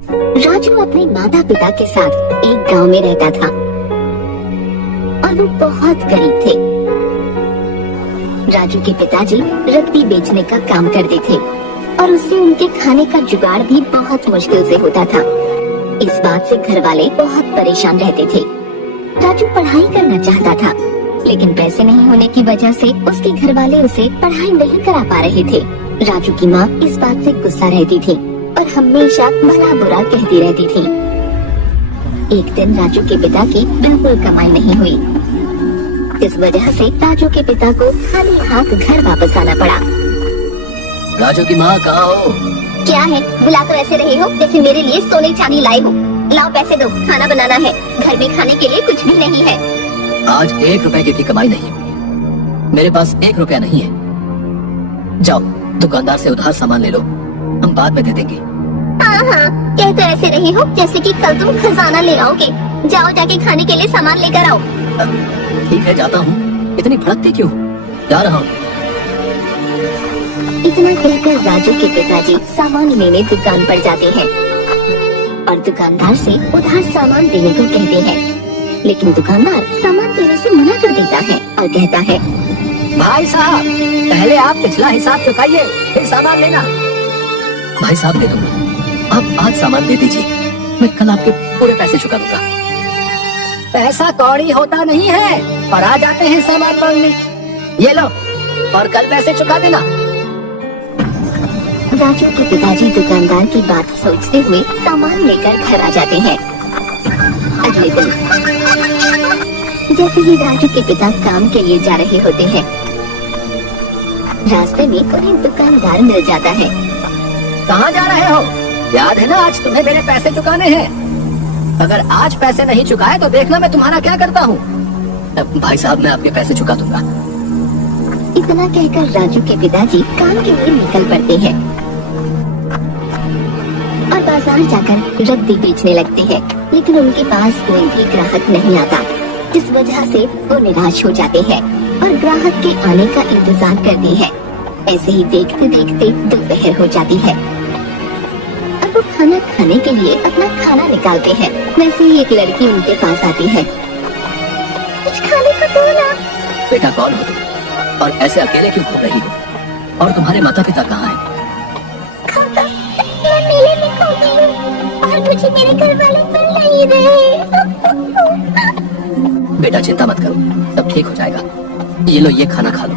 राजू अपने माता पिता के साथ एक गांव में रहता था और वो बहुत गरीब थे। राजू के पिताजी रत्ती बेचने का काम करते थे और उससे उनके खाने का जुगाड़ भी बहुत मुश्किल से होता था। इस बात से घर वाले बहुत परेशान रहते थे। राजू पढ़ाई करना चाहता था, लेकिन पैसे नहीं होने की वजह से उसके घर वाले उसे पढ़ाई नहीं करा पा रहे थे। राजू की माँ इस बात से गुस्सा रहती थी और हमेशा भला बुरा कहती रहती थी। एक दिन राजू के पिता की बिल्कुल कमाई नहीं हुई। इस वजह से राजू के पिता को खाली हाथ घर वापस आना पड़ा। राजू की माँ कहाँ हो? क्या है, बुला तो ऐसे रहे हो जैसे मेरे लिए सोने चांदी लाए हो। लाओ पैसे दो, खाना बनाना है। घर में खाने के लिए कुछ भी नहीं है। आज 1 रुपए की भी कमाई नहीं हुई। मेरे पास 1 रुपया नहीं है। जाओ दुकानदार से उधार सामान ले लो, हम बाद में दे देंगे। हाँ, कहते ऐसे रहे हो जैसे कि कल तुम खजाना ले आओगे। जाओ जाके खाने के लिए सामान लेकर आओ। ठीक है, जाता हूँ। इतनी भड़कती क्यों? जा रहा हूँ। इतना कहकर राजू के पिताजी सामान लेने दुकान पर जाते हैं और दुकानदार से उधार सामान देने को कहते हैं, लेकिन दुकानदार सामान देने से मना कर देता है और कहता है, भाई साहब, पहले आप पिछला हिसाब चुकाइए, फिर सामान लेना। भाई साहब दे दूंगा, आप आज सामान दे दीजिए, मैं कल आपके पूरे पैसे चुका दूंगा। पैसा कौड़ी होता नहीं है और आ जाते हैं सामान मांगने। ये लो और कल पैसे चुका देना। राजू के पिताजी दुकानदार की बात सोचते हुए सामान लेकर घर आ जाते हैं। अगले दिन जैसे ही राजू के पिता काम के लिए जा रहे होते हैं, रास्ते में उन्हें दुकानदार मिल जाता है। कहाँ जा रहे हो? याद है ना आज तुम्हें मेरे पैसे चुकाने हैं। अगर आज पैसे नहीं चुकाए तो देखना मैं तुम्हारा क्या करता हूँ। भाई साहब मैं आपके पैसे चुका दूंगा। इतना कहकर राजू के पिताजी काम के लिए निकल पड़ते हैं और बाजार जाकर रद्दी बेचने लगते हैं, लेकिन उनके पास कोई भी ग्राहक नहीं आता, जिस वजह से वो निराश हो जाते हैं और ग्राहक के आने का इंतजार करते हैं। ऐसे ही देखते देखते दोपहर हो जाती है और वो खाना खाने के लिए अपना खाना निकालते हैं। वैसे ही एक लड़की उनके पास आती है। कुछ खाने को दो ना। बेटा कौन हो तुम और ऐसे अकेले क्यों घूम रही हो? और तुम्हारे माता पिता कहाँ हैं? खाता, मैं मेले में खो गई हूँ और मुझे मेरे घर वाले मिल नहीं रहे। बेटा चिंता मत करो, सब ठीक हो जाएगा। ये लो, ये खाना खा लो,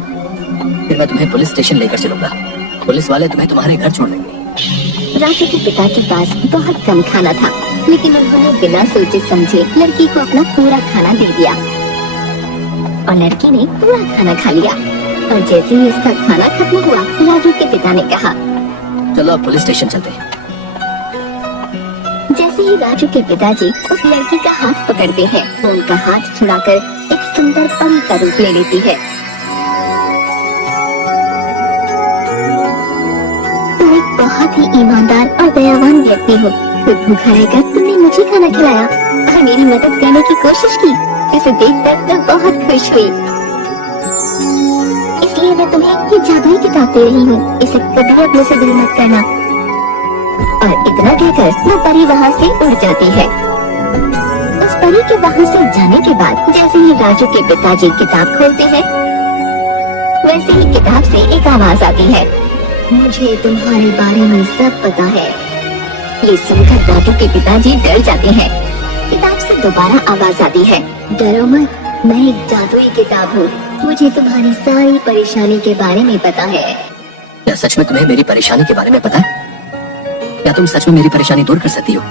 फिर मैं तुम्हें पुलिस स्टेशन लेकर चलूंगा। पुलिस वाले तुम्हें तुम्हारे घर छोड़ देंगे। राजू के पिता के पास बहुत कम खाना था, लेकिन उन्होंने बिना सोचे समझे लड़की को अपना पूरा खाना दे दिया और लड़की ने पूरा खाना खा लिया। और जैसे ही उसका खाना खत्म हुआ, राजू के पिता ने कहा, चलो अब पुलिस स्टेशन चलते हैं। जैसे ही राजू के पिताजी उस लड़की का हाथ पकड़ते हैं, वो उनका हाथ छुड़ाकर एक सुंदर परी का रूप ले लेती है। तुम एक बहुत ही ईमानदार और दयावान व्यक्ति हो। खुद भूखा रहकर तुमने मुझे खाना खिलाया और मेरी मदद करने की कोशिश की। इसे देखकर मैं बहुत खुश हुई, इसलिए मैं तुम्हें ये जादुई किताब दे रही हूँ। इसे कभी अपने से दूर मत करना। और इतना कहकर वो परी वहाँ से उड़ जाती है। उस परी के वहाँ से जाने के बाद जैसे ही राजू के पिताजी किताब खोलते हैं, वैसे ही किताब से एक आवाज आती है, मुझे तुम्हारे बारे में सब पता है। ये सुनकर राजू के पिताजी डर जाते हैं। किताब से दोबारा आवाज आती है, डरो मत, मैं एक जादुई किताब हूँ। मुझे तुम्हारी सारी परेशानी के बारे में पता है। क्या सच में तुम्हें मेरी परेशानी के बारे में पता है? क्या तुम सच में मेरी परेशानी दूर कर सकती हो?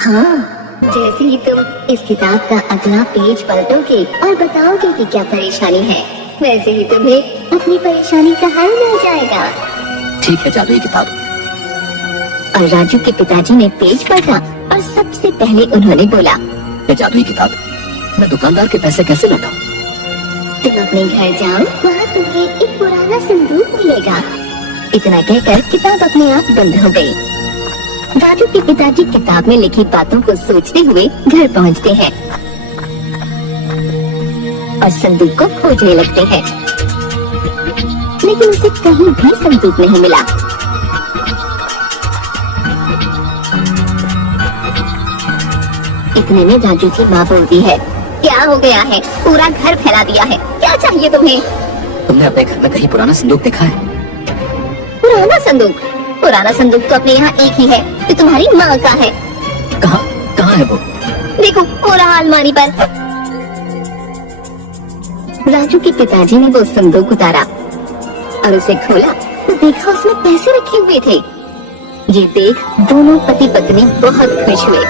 हाँ, जैसे ही तुम इस किताब का अगला पेज पलटोगे और बताओगे कि क्या परेशानी है, वैसे ही तुम्हें अपनी परेशानी का हल मिल जाएगा। ठीक है, जादुई किताब। और राजू के पिताजी ने पेज पढ़ा और सबसे पहले उन्होंने बोला, ये जादुई किताब, मैं दुकानदार के पैसे कैसे लौटाऊं? तुम अपने घर जाओ, वहाँ तुम्हें एक पुराना संदूक मिलेगा। इतना कहकर किताब अपने आप बंद हो गई। राजू के पिताजी किताब में लिखी बातों को सोचते हुए घर पहुँचते हैं और संदूक को खोजने लगते हैं, लेकिन उसे कहीं भी संदूक नहीं मिला। इतने में राजू की माँ बोलती है, क्या हो गया है? पूरा घर फैला दिया है, क्या चाहिए तुम्हें? तुमने अपने घर में कहीं पुराना संदूक देखा है? पुराना संदूक? पुराना संदूक तो अपने यहाँ एक ही है, जो तुम्हारी माँ का है। कहाँ कहाँ है वो? देखो वो रहा अलमारी पर। राजू के पिताजी ने वो संदूक उतारा और उसे खोला तो देखा उसमें पैसे रखे हुए थे। ये देख दोनों पति पत्नी बहुत खुश हुए।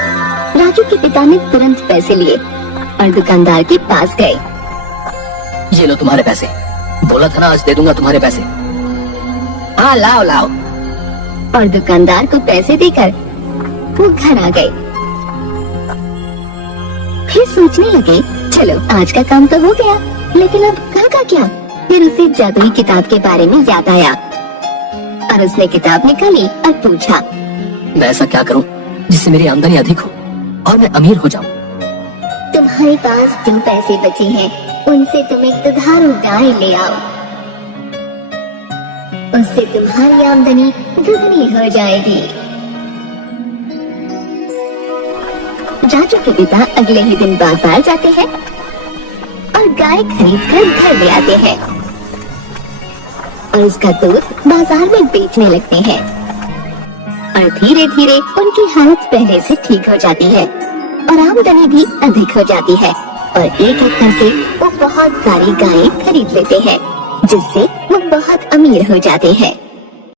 राजू के पिता ने तुरंत पैसे लिए और दुकानदार के पास गए। ये लो तुम्हारे पैसे, बोला था ना आज दे दूंगा तुम्हारे पैसे। हाँ लाओ लाओ। और दुकानदार को पैसे देकर वो घर आ गए। फिर सोचने लगे, चलो आज का काम तो हो गया, लेकिन अब कल का क्या? फिर उसे जादुई किताब के बारे में याद आया और उसने किताब निकाली और पूछा, मैं ऐसा क्या करूं जिससे मेरी आमदनी अधिक हो और मैं अमीर हो जाऊं? तुम्हारे पास जो पैसे बचे हैं उनसे तुम एक दुधारू गाय ले आओ, उससे तुम्हारी आमदनी दुगनी हो जाएगी। राजू के पिता अगले ही दिन बाजार जाते हैं और गाय खरीद कर घर ले आते हैं और उसका दूध बाजार में बेचने लगते हैं और धीरे धीरे उनकी हालत पहले से ठीक हो जाती है और आमदनी भी अधिक हो जाती है और एक एक करके वो बहुत सारी गायें खरीद लेते हैं, जिससे वो बहुत अमीर हो जाते हैं।